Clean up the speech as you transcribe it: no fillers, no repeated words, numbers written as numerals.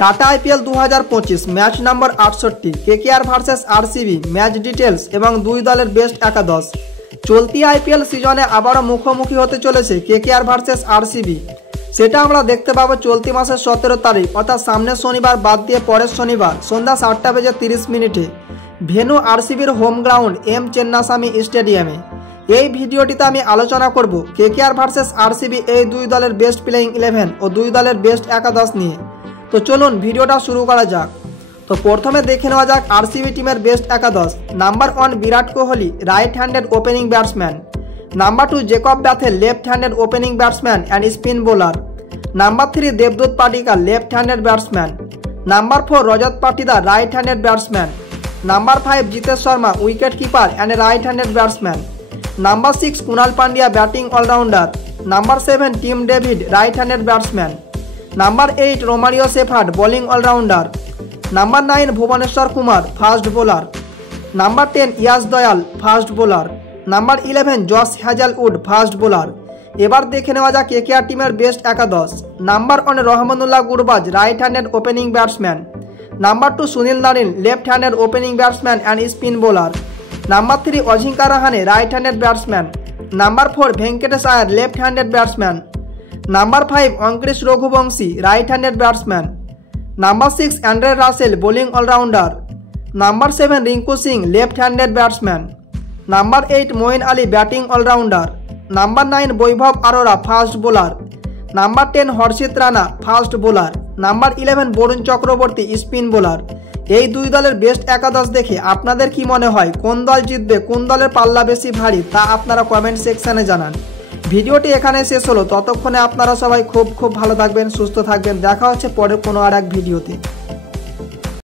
Tata IPL 2025 match নম্বর 68 KKR versus RCB match details এবং দুই দলের বেস্ট একাদশ। চলতি আইপিএল সিজনে আবারও মুখোমুখি হতে চলেছে কেকেআর ভার্সেস আরসিবি। সেটা আমরা দেখতে পাবো চলতি মাসের 17 তারিখ অর্থাৎ সামনের শনিবার বাদ দিয়ে পরের শনিবার সন্ধ্যা 7:30 ভেন্যু আরসিবির হোম গ্রাউন্ড এম চেন্নাস্বামী স্টেডিয়ামে। এই ভিডিওটিতে আমি আলোচনা করব কেকেআর ভার্সেস আরসিবি এই দুই দলের বেস্ট প্লেয়িং 11 ও দুই দলের বেস্ট একাদশ নিয়ে। তো চলুন ভিডিওটা শুরু করা যাক। তো প্রথমে দেখে নেওয়া যাক আরসিবি টিমের বেস্ট একাদশ। Number 1 Virat Kohli, right handed opening batsman. Number 2 Jacob Bethell, left handed opening batsman and spin bowler. Number 3 দেবদূত Padikkal, left handed batsman. Number 4 Rajat Patidar, right handed batsman. Number 5 Jitesh Sharma, wicket keeper and right handed batsman. Number 6 Krunal Pandya, batting allrounder. Number 7 Tim David, right handed batsman. Number 8 Romario Shepherd, bowling allrounder. Number 9 Bhuvneshwar Kumar, fast bowler. Number 10 Yash Dayal, fast bowler. Number 11 Josh Hazlewood, fast bowler. এবার দেখে নেওয়া যাক KKR টিমের best একাদশ। Number 1 Rahmanullah Gurbaz, right handed opening batsman. Number 2 Sunil Narine, left handed opening batsman and spin bowler. Number 3 Ajinkya Rahane, right handed batsman. Number 4 Venkatesh Iyer, left handed batsman. Number 5 Angkrish Raghuvanshi, right handed batsman. Number 6 Andre Russell, bowling allrounder. Number 7 Rinku Singh, left handed batsman. Number 8 Moeen Ali, batting allrounder. Number 9 Vaibhav Arora, fast bowler. Number 10 Harshit Rana, fast bowler. Number 11 Varun Chakravarthy, spin bowler. এই দুই দলের best একাদশ দেখে আপনাদের কি মনে হয়, কোন দল জিতবে, কোন দলের পাল্লা বেশি ভারী, তা আপনারা কমেন্ট সেকশনে জানান। ভিডিওটি এখানে শেষ হলো। ততক্ষণে আপনারা সবাই খুব ভালো থাকবেন, সুস্থ থাকবেন। দেখা হচ্ছে পরের কোনো আর এক ভিডিওতে।